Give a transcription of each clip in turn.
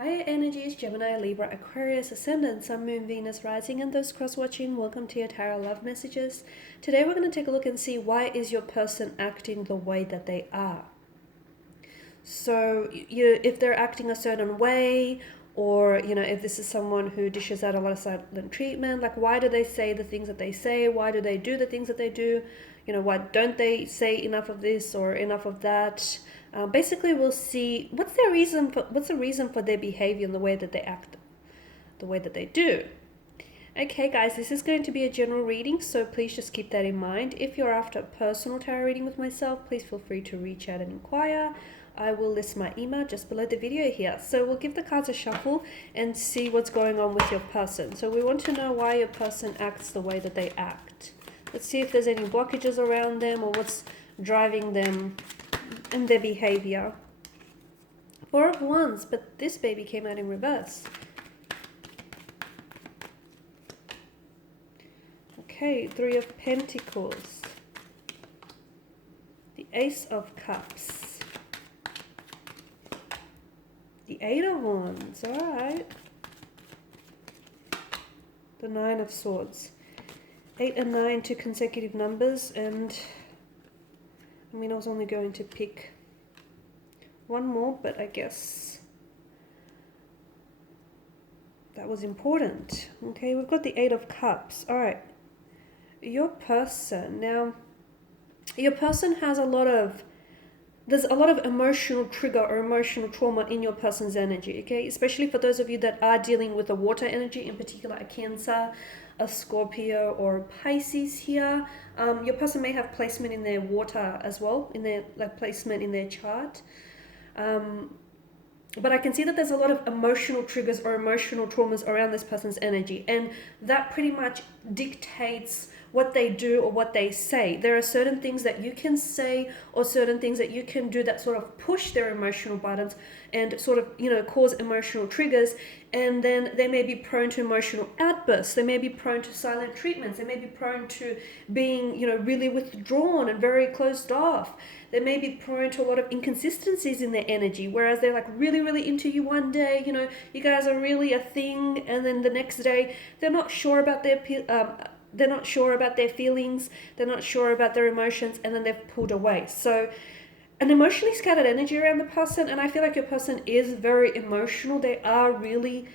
Hi energies, Gemini, Libra, Aquarius, Ascendant, Sun, Moon, Venus, Rising, and those cross-watching. Welcome to your Tarot Love Messages. Today we're going to take a look and see why is your person acting the way that they are. So if they're acting a certain way, or if this is someone who dishes out a lot of silent treatment, like why do they say the things that they say? Why do they do the things that they do? Why don't they say enough of this or enough of that? Basically, we'll see what's the reason for their behavior and the way that they act, the way that they do. Okay, guys, this is going to be a general reading, so please just keep that in mind. If you're after a personal tarot reading with myself, please feel free to reach out and inquire. I will list my email just below the video here. So we'll give the cards a shuffle and see what's going on with your person. So we want to know why your person acts the way that they act. Let's see if there's any blockages around them or what's driving them and their behavior. Four of Wands, but this baby came out in reverse. Okay, Three of Pentacles. The Ace of Cups. The Eight of Wands, alright. The Nine of Swords. 8 and 9, two consecutive numbers, and I was only going to pick one more, but I guess that was important. Okay, we've got the Eight of Cups. All right, your person. Now, your person has there's a lot of emotional trigger or emotional trauma in your person's energy, okay? Especially for those of you that are dealing with a water energy, in particular a Cancer, a Scorpio, or Pisces here. Your person may have placement in their water as well, in their placement in their chart. But I can see that there's a lot of emotional triggers or emotional traumas around this person's energy, and that pretty much dictates what they do or what they say. There are certain things that you can say or certain things that you can do that sort of push their emotional buttons and sort of, cause emotional triggers. And then they may be prone to emotional outbursts. They may be prone to silent treatments. They may be prone to being, really withdrawn and very closed off. They may be prone to a lot of inconsistencies in their energy, whereas they're like really, really into you one day, you guys are really a thing, and then the next day they're not sure about their feelings, they're not sure about their emotions, and then they've pulled away. So an emotionally scattered energy around the person, and I feel like your person is very emotional. They are really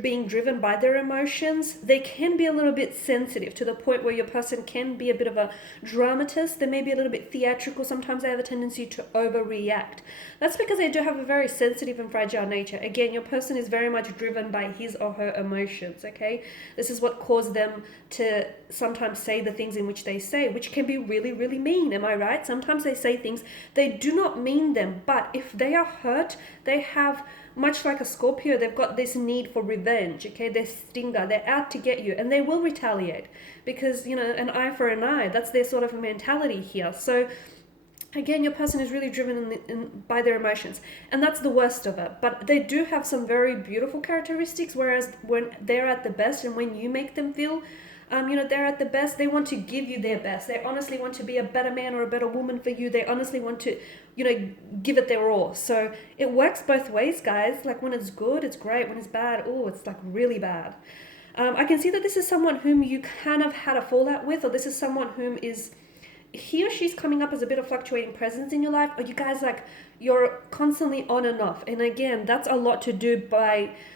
being driven by their emotions. They can be a little bit sensitive to the point where your person can be a bit of a dramatist. They may be a little bit theatrical. Sometimes they have a tendency to overreact. That's because they do have a very sensitive and fragile nature. Again, your person is very much driven by his or her emotions, okay? This is what caused them to sometimes say the things in which they say, which can be really, really mean. Am I right? Sometimes they say things, they do not mean them, but if they are hurt, they have, much like a Scorpio, they've got this need for revenge, okay? They're stinger, they're out to get you, and they will retaliate because, an eye for an eye, that's their sort of a mentality here. So again, your person is really driven by their emotions, and that's the worst of it. But they do have some very beautiful characteristics, whereas when they're at the best and when you make them feel they're at the best, they want to give you their best. They honestly want to be a better man or a better woman for you. They honestly want to, give it their all. So it works both ways, guys. Like when it's good, it's great. When it's bad, it's like really bad. I can see that this is someone whom you kind of had a fallout with, or this is someone whom is, he or she's coming up as a bit of fluctuating presence in your life, or you guys you're constantly on and off. And again, that's a lot to do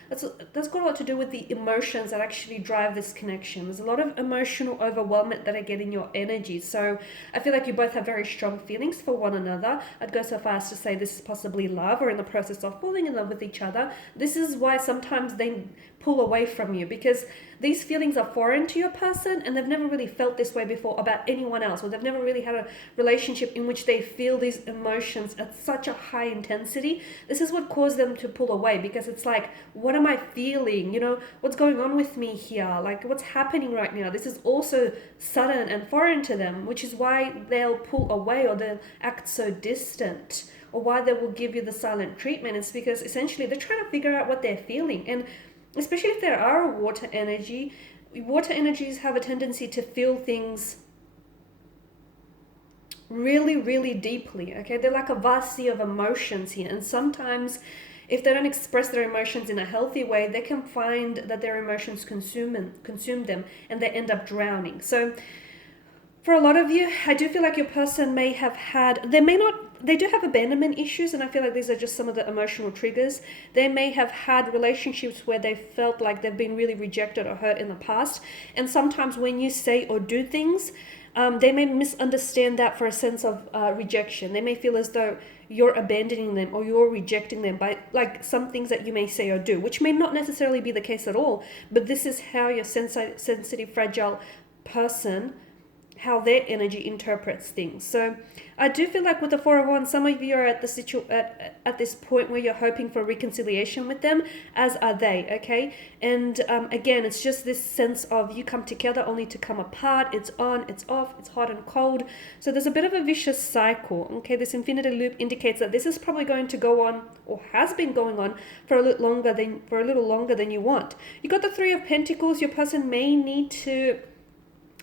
that's got a lot to do with the emotions that actually drive this connection. There's a lot of emotional overwhelmment that I get in your energy. So I feel like you both have very strong feelings for one another. I'd go so far as to say this is possibly love, or in the process of falling in love with each other. This is why sometimes they pull away from you, because these feelings are foreign to your person and they've never really felt this way before about anyone else, or they've never really had a relationship in which they feel these emotions at such a high intensity. This is what caused them to pull away, because it's like, what am I feeling? What's going on with me here? Like, what's happening right now? This is also sudden and foreign to them, which is why they'll pull away or they'll act so distant, or why they will give you the silent treatment. It's because essentially they're trying to figure out what they're feeling. And especially if there are a water energies have a tendency to feel things really, really deeply, okay? They're like a vast sea of emotions here, and sometimes if they don't express their emotions in a healthy way, they can find that their emotions consume them, and they end up drowning. So for a lot of you, I do feel like your person may have had, they do have abandonment issues, and I feel like these are just some of the emotional triggers. They may have had relationships where they felt like they've been really rejected or hurt in the past, and sometimes when you say or do things, they may misunderstand that for a sense of rejection. They may feel as though you're abandoning them or you're rejecting them by like some things that you may say or do, which may not necessarily be the case at all, but this is how your sensitive, fragile person, how their energy interprets things. So I do feel like with the Four of Wands, some of you are at at this point where you're hoping for reconciliation with them, as are they, okay? And again, it's just this sense of you come together only to come apart. It's on, it's off, it's hot and cold. So there's a bit of a vicious cycle, okay? This infinity loop indicates that this is probably going to go on, or has been going on, for a little longer than you want. You got the Three of Pentacles. Your person may need to,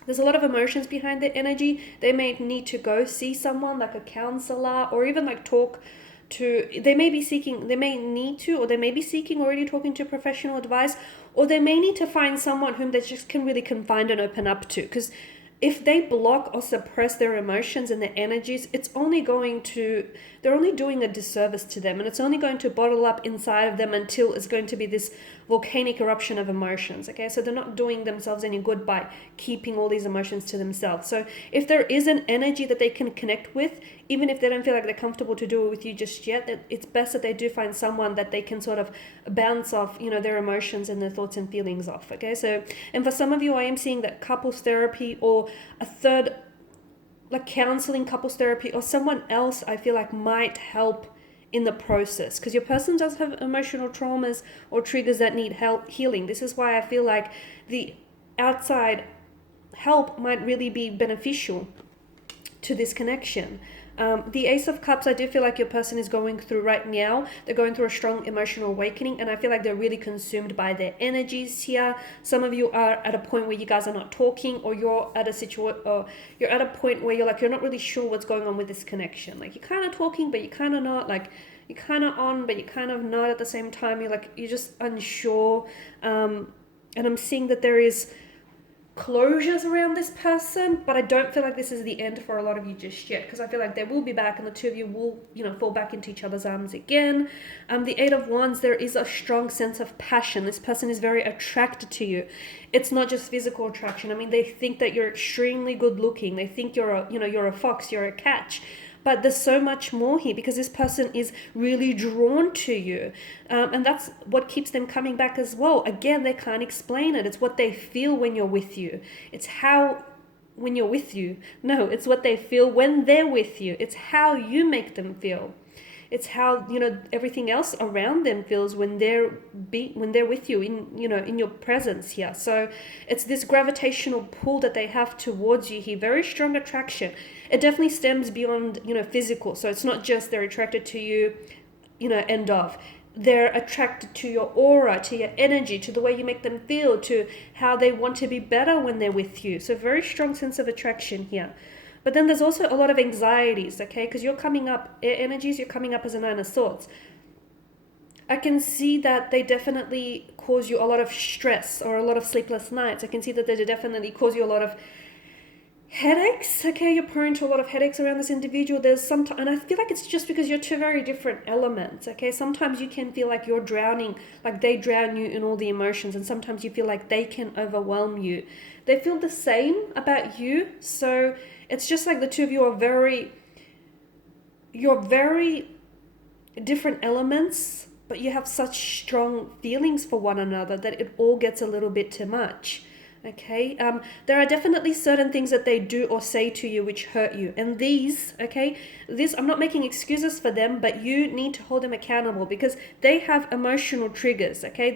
there's a lot of emotions behind their energy. They may need to go see someone like a counselor, or even like talk to, they may be seeking already talking to professional advice, or they may need to find someone whom they just can really confide and open up to. Because if they block or suppress their emotions and their energies, they're only doing a disservice to them, and it's only going to bottle up inside of them until it's going to be this volcanic eruption of emotions, okay? So they're not doing themselves any good by keeping all these emotions to themselves. So if there is an energy that they can connect with, even if they don't feel like they're comfortable to do it with you just yet, it's best that they do find someone that they can sort of bounce off, their emotions and their thoughts and feelings off, okay? So, and for some of you, I am seeing that couples therapy or a third, like counseling, couples therapy, or someone else I feel like might help in the process, because your person does have emotional traumas or triggers that need help healing. This is why I feel like the outside help might really be beneficial to this connection. The Ace of Cups, I do feel like your person is going through right now. They're going through a strong emotional awakening, and I feel like they're really consumed by their energies here. Some of you are at a point where you guys are not talking, or you're at a point where you're not really sure what's going on with this connection. Like, you're kind of talking, but you're kind of not. Like, you're kind of on, but you're kind of not at the same time. You're just unsure. And I'm seeing that there is closures around this person, but I don't feel like this is the end for a lot of you just yet, because I feel like they will be back, and the two of you will fall back into each other's arms again. The Eight of Wands, there is a strong sense of passion. This person is very attracted to you. It's not just physical attraction. I mean, they think that you're extremely good looking. They think you're a fox, you're a catch. But there's so much more here, because this person is really drawn to you. And that's what keeps them coming back as well. Again, they can't explain it. It's what they feel when you're with you. It's when you're with you. No, it's what they feel when they're with you. It's how you make them feel. It's how, everything else around them feels when they're with you in your presence here. So it's this gravitational pull that they have towards you here. Very strong attraction. It definitely stems beyond, physical. So it's not just they're attracted to you, end of. They're attracted to your aura, to your energy, to the way you make them feel, to how they want to be better when they're with you. So very strong sense of attraction here. But then there's also a lot of anxieties, okay? Because you're coming up, air energies, you're coming up as a Nine of Swords. I can see that they definitely cause you a lot of stress or a lot of sleepless nights. I can see that they definitely cause you a lot of headaches, okay? You're prone to a lot of headaches around this individual. And I feel like it's just because you're two very different elements, okay? Sometimes you can feel like you're drowning, like they drown you in all the emotions, and sometimes you feel like they can overwhelm you. They feel the same about you, so it's just like the two of you are you're very different elements, but you have such strong feelings for one another that it all gets a little bit too much. Okay, there are definitely certain things that they do or say to you which hurt you, and I'm not making excuses for them, but you need to hold them accountable, because they have emotional triggers, okay?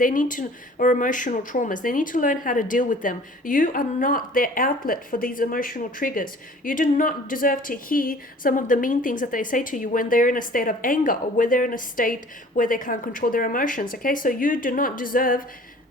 Or emotional traumas. They need to learn how to deal with them. You are not their outlet for these emotional triggers. You do not deserve to hear some of the mean things that they say to you when they're in a state of anger, or when they're in a state where they can't control their emotions, okay? So you do not deserve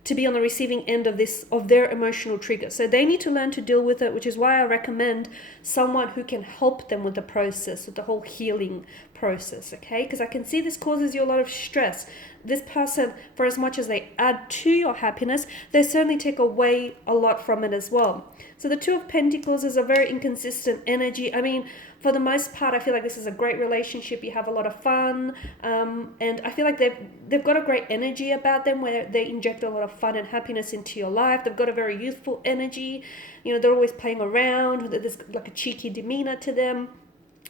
to be on the receiving end of their emotional trigger. So they need to learn to deal with it, which is why I recommend someone who can help them with the process, with the whole healing process, okay? Because I can see this causes you a lot of stress. this person, for as much as they add to your happiness, they certainly take away a lot from it as well. So the Two of Pentacles is a very inconsistent energy. I mean, for the most part, I feel like this is a great relationship. You have a lot of fun, and I feel like they've got a great energy about them where they inject a lot of fun and happiness into your life. They've got a very youthful energy. You know, they're always playing around. There's like a cheeky demeanor to them,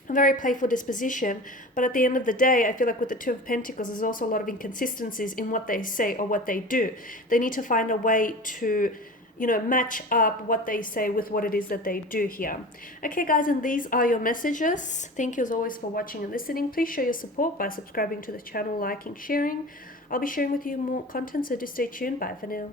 a very playful disposition. But at the end of the day, I feel like with the Two of Pentacles, there's also a lot of inconsistencies in what they say or what they do. They need to find a way to, you know, match up what they say with what it is that they do here. Okay, guys, and these are your messages. Thank you as always for watching and listening. Please show your support by subscribing to the channel, liking, sharing. I'll be sharing with you more content, so just stay tuned. Bye for now.